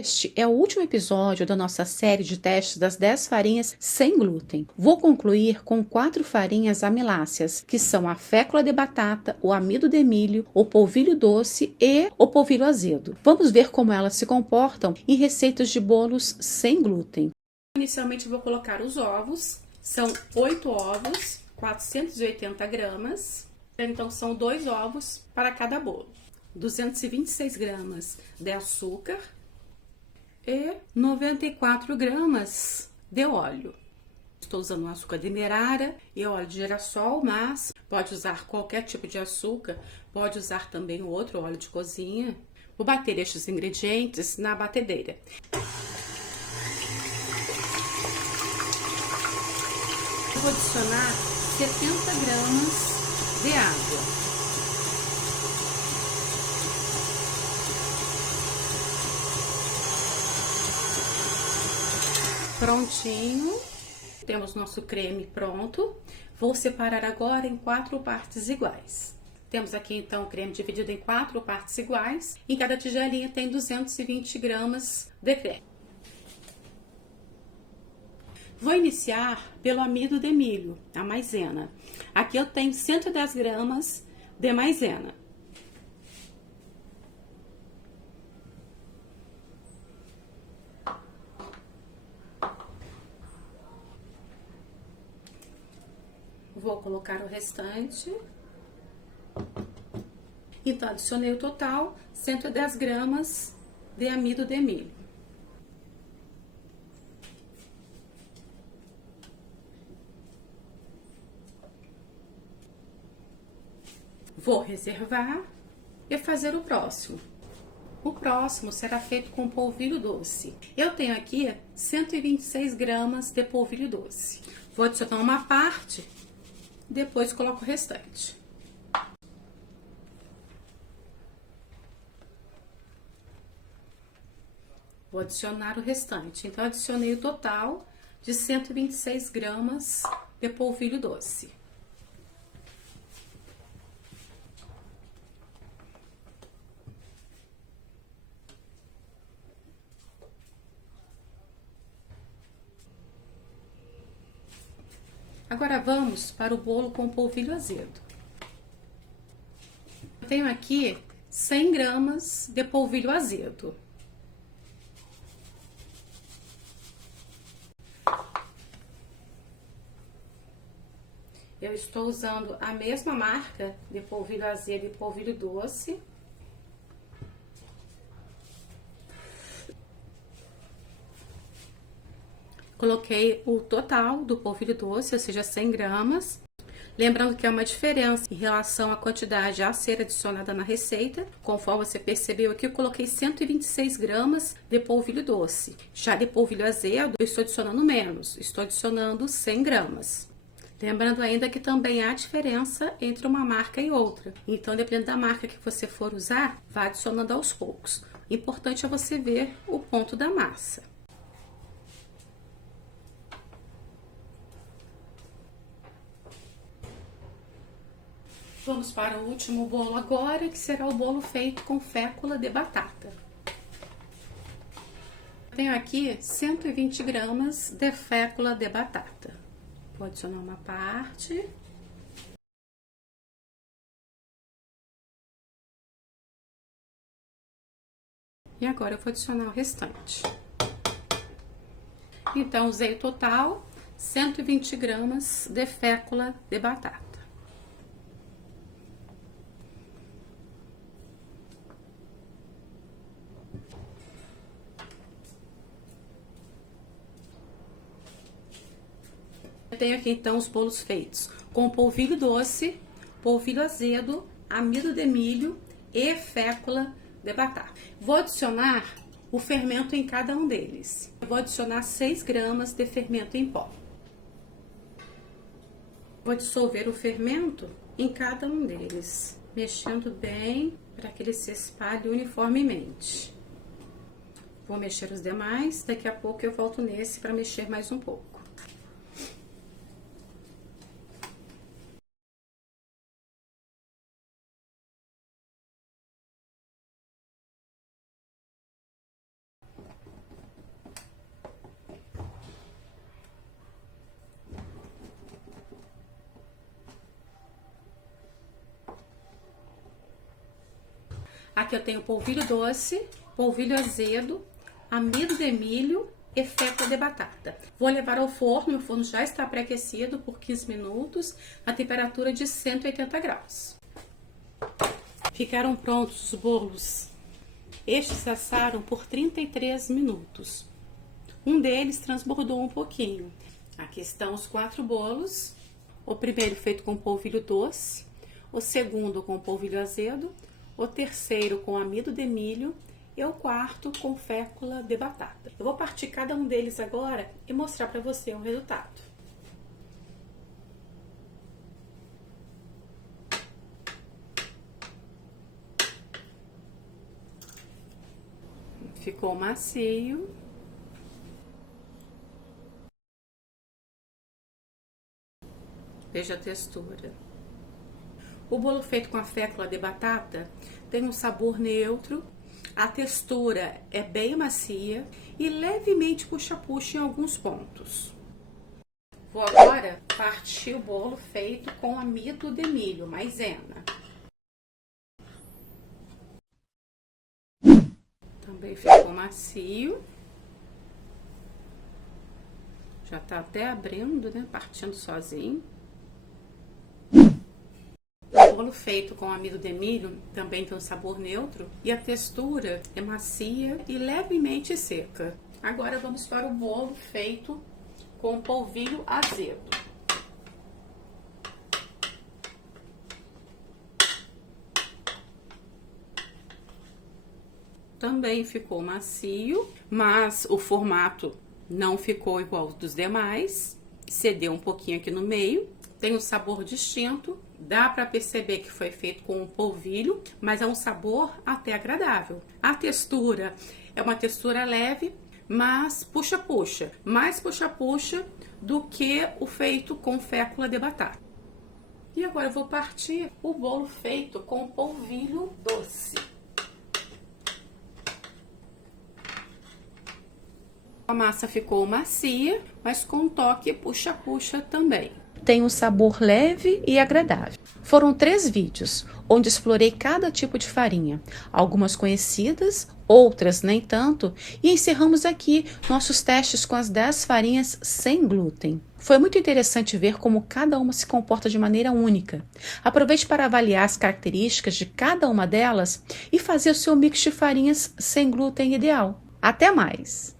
Este é o último episódio da nossa série de testes das 10 farinhas sem glúten. Vou concluir com 4 farinhas amiláceas, que são a fécula de batata, o amido de milho, o polvilho doce e o polvilho azedo. Vamos ver como elas se comportam em receitas de bolos sem glúten. Inicialmente vou colocar os ovos, são 8 ovos, 480 gramas, então são 2 ovos para cada bolo. 226 gramas de açúcar e 94 gramas de óleo. Estou usando açúcar demerara e óleo de girassol, mas pode usar qualquer tipo de açúcar, pode usar também o outro óleo de cozinha. Vou bater estes ingredientes na batedeira. Vou adicionar 70 gramas de água. Prontinho, temos nosso creme pronto. Vou separar agora em 4 partes iguais. Temos aqui então o creme dividido em 4 partes iguais. Em cada tigelinha tem 220 gramas de creme. Vou iniciar pelo amido de milho, a maisena. Aqui eu tenho 110 gramas de maisena. Vou colocar o restante. Então, adicionei o total 110 gramas de amido de milho. Vou reservar e fazer o próximo. O próximo será feito com polvilho doce. Eu tenho aqui 126 gramas de polvilho doce. Vou adicionar uma parte, depois coloco o restante. Vou adicionar o restante. Então, adicionei o total de 126 gramas de polvilho doce. Agora vamos para o bolo com polvilho azedo. Eu tenho aqui 100 gramas de polvilho azedo. Eu estou usando a mesma marca de polvilho azedo e polvilho doce. Coloquei o total do polvilho doce, ou seja, 100 gramas. Lembrando que é uma diferença em relação à quantidade a ser adicionada na receita. Conforme você percebeu aqui, eu coloquei 126 gramas de polvilho doce. Já de polvilho azedo, eu estou adicionando menos, estou adicionando 100 gramas. Lembrando ainda que também há diferença entre uma marca e outra. Então, dependendo da marca que você for usar, vá adicionando aos poucos. O importante é você ver o ponto da massa. Vamos para o último bolo agora, que será o bolo feito com fécula de batata. Tenho aqui 120 gramas de fécula de batata. Vou adicionar uma parte. E agora eu vou adicionar o restante. Então, usei o total 120 gramas de fécula de batata. Eu tenho aqui então os bolos feitos com polvilho doce, polvilho azedo, amido de milho e fécula de batata. Vou adicionar o fermento em cada um deles. Eu vou adicionar 6 gramas de fermento em pó. Vou dissolver o fermento em cada um deles, mexendo bem para que ele se espalhe uniformemente. Vou mexer os demais, daqui a pouco eu volto nesse para mexer mais um pouco. Aqui eu tenho polvilho doce, polvilho azedo, amido de milho e fécula de batata. Vou levar ao forno, meu forno já está pré-aquecido por 15 minutos, a temperatura de 180 graus. Ficaram prontos os bolos. Estes assaram por 33 minutos. Um deles transbordou um pouquinho. Aqui estão os 4 bolos. O primeiro feito com polvilho doce, o segundo com polvilho azedo, o terceiro com amido de milho e o quarto com fécula de batata. Eu vou partir cada um deles agora e mostrar para você o resultado. Ficou macio. Veja a textura. O bolo feito com a fécula de batata tem um sabor neutro, a textura é bem macia e levemente puxa-puxa em alguns pontos. Vou agora partir o bolo feito com amido de milho, maisena. Também ficou macio. Já tá até abrindo, né? Partindo sozinho. O bolo feito com amido de milho também tem um sabor neutro e a textura é macia e levemente seca. Agora vamos para o bolo feito com polvilho azedo. Também ficou macio, mas o formato não ficou igual ao dos demais, cedeu um pouquinho aqui no meio, tem um sabor distinto, dá para perceber que foi feito com um polvilho, mas é um sabor até agradável. A textura é uma textura leve, mas puxa-puxa, mais puxa-puxa do que o feito com fécula de batata. E agora eu vou partir o bolo feito com polvilho doce. A massa ficou macia, mas com um toque puxa-puxa também. Tem um sabor leve e agradável. Foram 3 vídeos, onde explorei cada tipo de farinha, algumas conhecidas, outras nem tanto, e encerramos aqui nossos testes com as 10 farinhas sem glúten. Foi muito interessante ver como cada uma se comporta de maneira única. Aproveite para avaliar as características de cada uma delas e fazer o seu mix de farinhas sem glúten ideal. Até mais!